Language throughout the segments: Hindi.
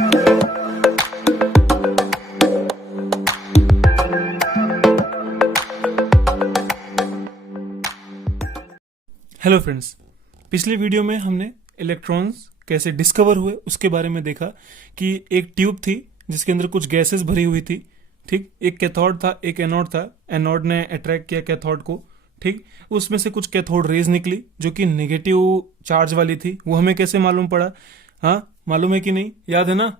हेलो फ्रेंड्स, पिछली वीडियो में हमने इलेक्ट्रॉन्स कैसे डिस्कवर हुए उसके बारे में देखा कि एक ट्यूब थी जिसके अंदर कुछ गैसेस भरी हुई थी। ठीक, एक कैथोड था, एक एनोड था। एनोड ने अट्रैक्ट किया कैथोड को। ठीक, उसमें से कुछ कैथोड रेज निकली जो कि नेगेटिव चार्ज वाली थी। वो हमें कैसे मालूम पड़ा? हाँ, मालूम है कि नहीं? याद है ना?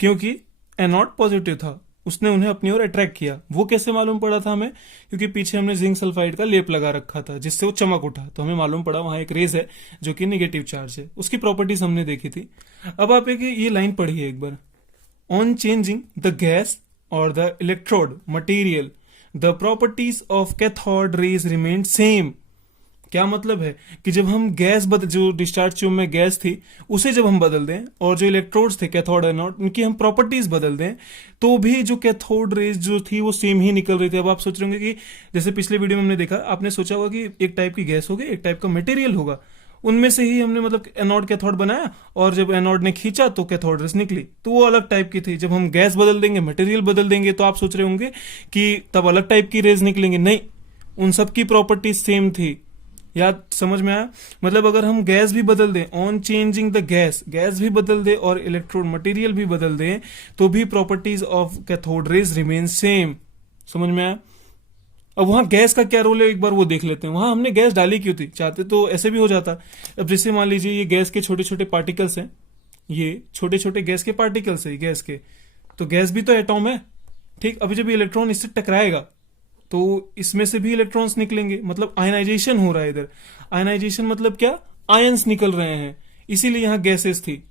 क्योंकि एनोड पॉजिटिव था, उसने उन्हें अपनी ओर अट्रैक्ट किया। वो कैसे मालूम पड़ा था हमें? क्योंकि पीछे हमने जिंक सल्फाइड का लेप लगा रखा था जिससे वो चमक उठा, तो हमें मालूम पड़ा वहां एक रेज है जो कि नेगेटिव चार्ज है। उसकी प्रॉपर्टीज हमने देखी थी। अब आप एक ये लाइन पढ़िए एक बार। ऑन चेंजिंग द गैस और the electrode material the properties of cathode raise remain same. क्या मतलब है कि जब हम जो डिस्चार्ज ट्यूब में गैस थी उसे जब हम बदल दें और जो इलेक्ट्रोड्स थे कैथोड एनोड उनकी हम प्रॉपर्टीज बदल दें तो भी जो कैथोड रेज जो थी वो सेम ही निकल रही थी। अब आप सोच रहे होंगे कि जैसे पिछले वीडियो में हमने देखा, आपने सोचा होगा कि एक टाइप की गैस होगी, एक टाइप का मटेरियल होगा, उनमें से ही हमने मतलब एनोड कैथोड बनाया और जब एनोड ने खींचा तो कैथोड रेज निकली, तो वो अलग टाइप की थी। जब हम गैस बदल देंगे, मटेरियल बदल देंगे, तो आप सोच रहे होंगे कि तब अलग टाइप की रेज निकलेंगे। नहीं, उन सब की प्रॉपर्टीज सेम थी। याद, समझ में आया? मतलब अगर हम गैस भी बदल दें, ऑन चेंजिंग द गैस भी बदल दे और इलेक्ट्रोड मटेरियल भी बदल दें तो भी properties of cathode raise remain same. समझ में आया? अब वहां गैस का क्या रोल है एक बार वो देख लेते हैं। वहां हमने गैस डाली क्यों थी? चाहते तो ऐसे भी हो जाता। अब जैसे मान लीजिए ये गैस के छोटे छोटे पार्टिकल्स हैं, ये छोटे छोटे गैस के पार्टिकल्स है गैस के, तो गैस भी तो एटॉम है। ठीक, अभी जब इलेक्ट्रॉन इससे टकराएगा तो इसमें से भी इलेक्ट्रॉन्स निकलेंगे, मतलब आयनाइजेशन हो रहा है इधर। आयनाइजेशन मतलब क्या? आयंस निकल रहे हैं, इसीलिए यहां गैसेस थी।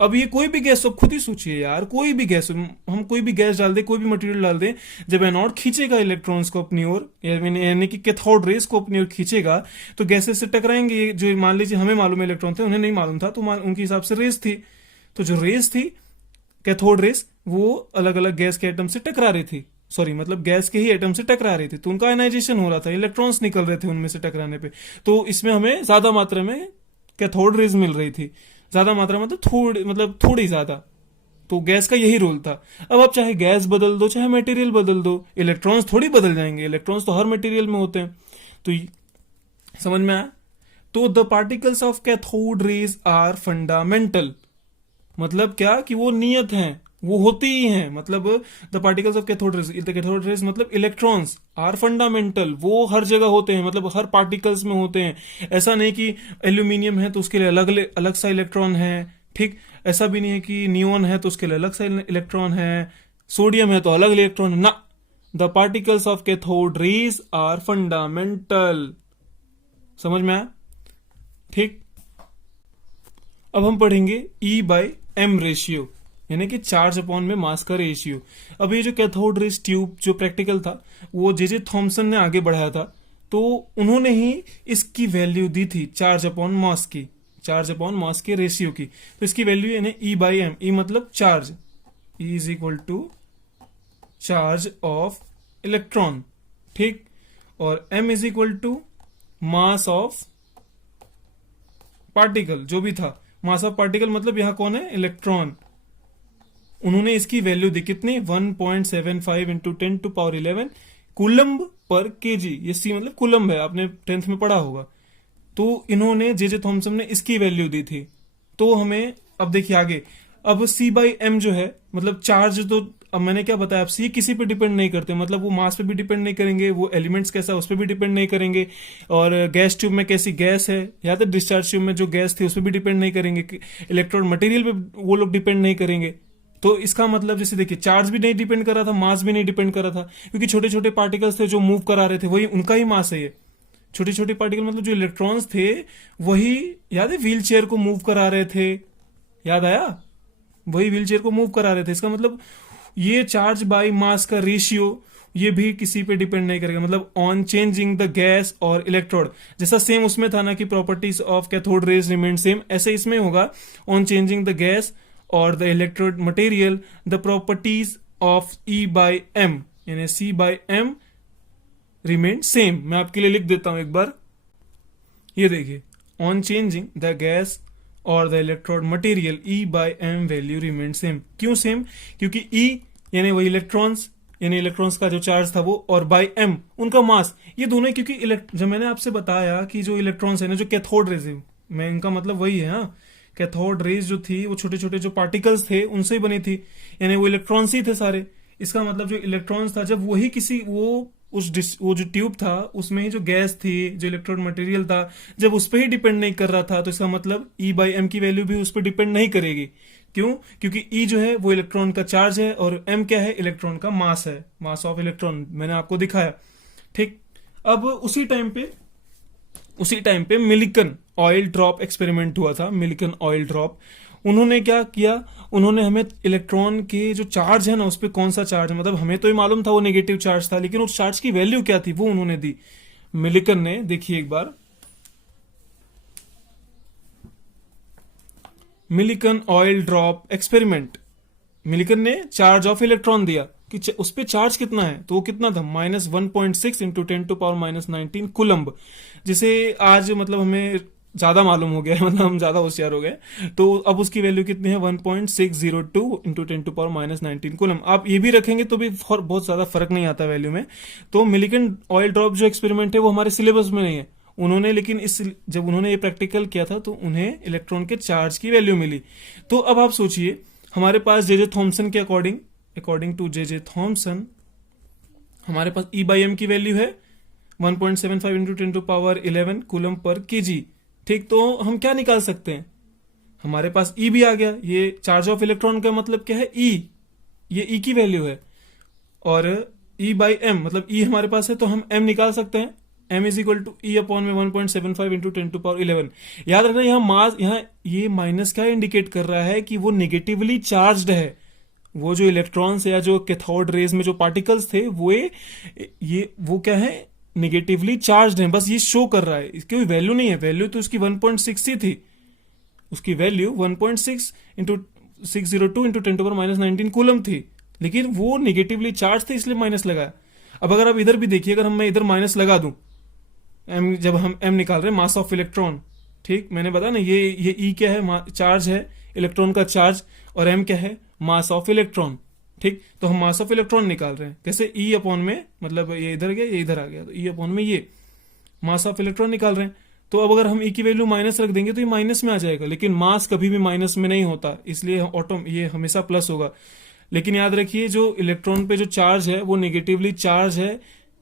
अब ये कोई भी गैस, खुद ही सोचिए यार, कोई भी गैस, हम कोई भी गैस डाल दे, कोई भी मटेरियल डाल दे, जब एनोड खींचेगा इलेक्ट्रॉन्स को अपनी ओर, यानी कि कैथोड रेस को अपनी ओर खींचेगा, तो गैसेस से टकराएंगे। जो मान लीजिए हमें मालूम है इलेक्ट्रॉन थे, उन्हें नहीं मालूम था, तो उनके हिसाब से रेस थी। तो जो रेस थी कैथोड रेस, वो अलग अलग गैस के एटम से टकरा रही थी। सॉरी, मतलब गैस के ही एटम से टकरा रही थी, तो उनका आयनाइजेशन हो रहा था, इलेक्ट्रॉन्स निकल रहे थे उनमें से टकराने पे। तो इसमें हमें ज्यादा मात्रा में कैथोड रेज मिल रही थी। ज्यादा मात्रा मतलब थोड़ी ज्यादा। तो गैस का यही रोल था। अब आप चाहे गैस बदल दो, चाहे मटेरियल बदल दो, इलेक्ट्रॉन्स थोड़ी बदल जाएंगे। इलेक्ट्रॉन्स तो हर मटेरियल में होते हैं। तो समझ में आया? तो the particles of cathode rays are fundamental. मतलब क्या कि वो नियत हैं, वो होती ही हैं। मतलब the particles of cathode raise मतलब इलेक्ट्रॉन्स आर फंडामेंटल, वो हर जगह होते हैं, मतलब हर पार्टिकल्स में होते हैं। ऐसा नहीं कि एल्यूमिनियम है तो उसके लिए अलग अलग सा इलेक्ट्रॉन है। ठीक, ऐसा भी नहीं है कि नियोन है तो उसके लिए अलग सा इलेक्ट्रॉन है, सोडियम है तो अलग इलेक्ट्रॉन है ना। The particles of cathode rays are fundamental. समझ में आया? ठीक, अब हम पढ़ेंगे E/m रेशियो, यानी कि चार्ज अपॉन में मास का रेशियो। अब ये जो कैथोड रेज ट्यूब जो प्रैक्टिकल था वो जे थॉमसन ने आगे बढ़ाया था, तो उन्होंने ही इसकी वैल्यू दी थी चार्ज अपॉन मास के रेशियो की। तो इसकी वैल्यू यानी E/m, E मतलब charge, E is equal to charge of electron. ठीक, और m is equal to mass of particle जो भी था। मास ऑफ पार्टिकल मतलब यहां कौन है? इलेक्ट्रॉन। उन्होंने इसकी वैल्यू दी कितनी? 1.75 इंटू 10⁻11 कूलम्ब पर केजी। ये सी मतलब कूलम्ब है, आपने 10th में पढ़ा होगा। तो इन्होंने जे थॉमसन ने इसकी वैल्यू दी थी। तो हमें अब देखिए आगे, अब C/m जो है मतलब चार्ज, तो अब मैंने क्या बताया, अब सी किसी पे डिपेंड नहीं करते, मतलब वो मास पे भी डिपेंड नहीं करेंगे, वो एलिमेंट्स कैसा है उस पर भी डिपेंड नहीं करेंगे, और गैस ट्यूब में कैसी गैस है, या तो डिस्चार्ज ट्यूब में जो गैस थी उस पर भी डिपेंड नहीं करेंगे, इलेक्ट्रोड मटेरियल पे वो लोग डिपेंड नहीं करेंगे। तो इसका मतलब जैसे देखिए, चार्ज भी नहीं डिपेंड कर रहा था, मास भी नहीं डिपेंड कर रहा था, क्योंकि छोटे छोटे पार्टिकल्स थे जो मूव करा रहे थे, वही उनका ही मास है। ये छोटे छोटे पार्टिकल मतलब जो इलेक्ट्रॉन्स थे वही, याद है, व्हील चेयर को मूव करा रहे थे। याद आया? वही व्हील चेयर को मूव करा रहे थे। इसका मतलब ये चार्ज बाय मास का रेशियो ये भी किसी पे डिपेंड नहीं करेगा, मतलब ऑन चेंजिंग द गैस और इलेक्ट्रोड। जैसा सेम उसमें था ना कि properties of cathode raise remain same, ऐसे इसमें होगा ऑन चेंजिंग द गैस और the electrode material the properties of E/m यानी C/m रिमेन सेम। मैं आपके लिए लिख देता हूं एक बार, ये देखिए, ऑन चेंजिंग द गैस और the electrode material E by m value remain same. क्यों सेम? क्योंकि E यानी वही इलेक्ट्रॉन्स, यानी इलेक्ट्रॉन्स का जो चार्ज था वो, और बाय m उनका मास, ये दोनों, क्योंकि जब मैंने आपसे बताया कि जो इलेक्ट्रॉन्स है ना, जो कैथोड रेज है, मैं इनका मतलब वही है, हाँ, कैथोड रेज जो थी वो छोटे छोटे जो पार्टिकल्स थे उनसे ही बनी थी, यानी वो इलेक्ट्रॉन्स ही थे सारे। इसका मतलब जो इलेक्ट्रॉन्स था, जब वही किसी वो जो ट्यूब था उसमें ही जो गैस थी, जो इलेक्ट्रोड मटेरियल था, जब उस पर ही डिपेंड नहीं कर रहा था, तो इसका मतलब E by m की वैल्यू भी उस पर डिपेंड नहीं करेगी। क्यों? क्योंकि E जो है वो इलेक्ट्रॉन का चार्ज है, और m क्या है? इलेक्ट्रॉन का मास है, मास ऑफ इलेक्ट्रॉन, मैंने आपको दिखाया। ठीक, अब उसी टाइम पे मिलिकन ऑयल ड्रॉप एक्सपेरिमेंट हुआ था, मिलिकन ऑयल ड्रॉप। उन्होंने क्या किया, उन्होंने हमें इलेक्ट्रॉन के जो चार्ज है ना, उस पर कौन सा चार्ज है, मतलब हमें तो ये मालूम था वो नेगेटिव चार्ज था, लेकिन उस चार्ज की वैल्यू क्या थी वो उन्होंने दी मिलिकन ने। देखिए एक बार, Millikan oil drop experiment, Millikan ने चार्ज ऑफ इलेक्ट्रॉन दिया कि उस पे चार्ज कितना है, तो वो कितना था, -1.6 इंटू 10⁻⁻19 कुलम्ब, जिसे आज मतलब हमें ज्यादा मालूम हो गया है, मतलब हम ज्यादा होशियार हो गए। तो अब उसकी वैल्यू कितनी है, 1.602 इंटू 10⁻⁻19 कुलम। आप ये भी रखेंगे तो भी बहुत ज्यादा फर्क नहीं आता वैल्यू में। तो मिलिकन ऑयल ड्रॉप जो एक्सपेरिमेंट है वो हमारे सिलेबस में नहीं है, उन्होंने लेकिन जब उन्होंने ये प्रैक्टिकल किया था तो उन्हें इलेक्ट्रॉन के चार्ज की वैल्यू मिली। तो अब आप सोचिए, हमारे पास जे थॉमसन के अकॉर्डिंग टू जे थॉमसन हमारे पास E by m की वैल्यू है 1.75 इंटू 10⁻11 कूलम पर केजी। ठीक, तो हम क्या निकाल सकते हैं, हमारे पास E भी आ गया, ये चार्ज ऑफ इलेक्ट्रॉन का मतलब क्या है, E, ये E की वैल्यू है, और E by m मतलब E हमारे पास है, तो हम m निकाल सकते हैं, m is equal to E upon में 1.75 इंटू 10⁻11। याद रखना, यहाँ मास, यहाँ ये माइनस क्या इंडिकेट कर रहा है कि वो नेगेटिवली चार्ज्ड है, वो जो इलेक्ट्रॉन्स या जो कैथोड रेज में जो पार्टिकल्स थे वो क्या है, नेगेटिवली चार्ज्ड है, बस ये शो कर रहा है, इसकी कोई वैल्यू नहीं है। वैल्यू तो उसकी 1.6 ही थी, उसकी वैल्यू 1.6 इंटू 602 इंटू 10⁻⁻19 कूलम थी, लेकिन वो नेगेटिवली चार्ज थे इसलिए माइनस लगाया। अब अगर आप इधर भी देखिए, अगर मैं इधर माइनस लगा दूं, जब हम m निकाल रहे हैं, मास ऑफ इलेक्ट्रॉन, ठीक, मैंने बताया ना, ये E क्या है, चार्ज है, इलेक्ट्रॉन का चार्ज, और m क्या है, मास ऑफ इलेक्ट्रॉन। ठीक, तो हम मास ऑफ इलेक्ट्रॉन निकाल रहे हैं कैसे, E अपॉन में, मतलब ये इधर गया, ये इधर आ गया, तो E अपॉन में ये मास ऑफ इलेक्ट्रॉन निकाल रहे हैं। तो अब अगर हम E की वैल्यू माइनस रख देंगे तो ये माइनस में आ जाएगा, लेकिन मास कभी भी माइनस में नहीं होता, इसलिए ये हमेशा प्लस होगा। लेकिन याद रखिए, जो इलेक्ट्रॉन पे जो चार्ज है वो नेगेटिवली चार्ज है,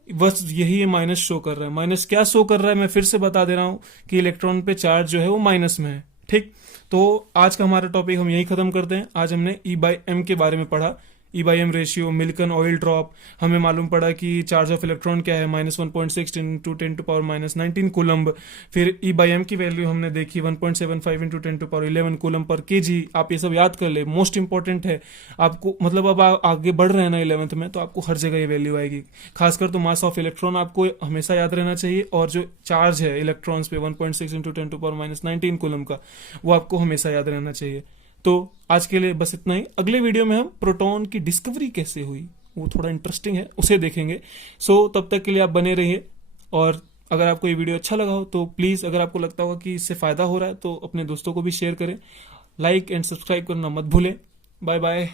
बस यही ये माइनस शो कर रहा है। माइनस क्या शो कर रहा है, मैं फिर से बता दे रहा हूं कि इलेक्ट्रॉन पे चार्ज जो है वो माइनस में है। ठीक, तो आज का हमारा टॉपिक हम यही खत्म करते हैं। आज हमने E by m के बारे में पढ़ा, E by m ratio, Millikan oil drop, हमें मालूम पड़ा कि चार्ज ऑफ इलेक्ट्रॉन क्या है, -1.6 इंटू 10⁻⁻19 कूलम्ब। फिर E by m की वैल्यू हमने देखी 1.75 इंटू 10⁻11 कूलम पर केजी। आप ये सब याद कर ले, मोस्ट इंपॉर्टेंट है आपको, मतलब अब आगे बढ़ रहे हैं ना 11th में, तो आपको हर जगह ये वैल्यू आएगी। खासकर तो मास ऑफ इलेक्ट्रॉन आपको हमेशा याद रहना चाहिए, और जो चार्ज है इलेक्ट्रॉन्स पे 1.6 इंटू 10⁻⁻19 कूलम का, वो आपको हमेशा याद रहना चाहिए। तो आज के लिए बस इतना ही। अगले वीडियो में हम प्रोटॉन की डिस्कवरी कैसे हुई, वो थोड़ा इंटरेस्टिंग है, उसे देखेंगे। तब तक के लिए आप बने रहिए, और अगर आपको ये वीडियो अच्छा लगा हो तो प्लीज, अगर आपको लगता होगा कि इससे फायदा हो रहा है, तो अपने दोस्तों को भी शेयर करें। लाइक एंड सब्सक्राइब करना मत भूलें। Bye bye.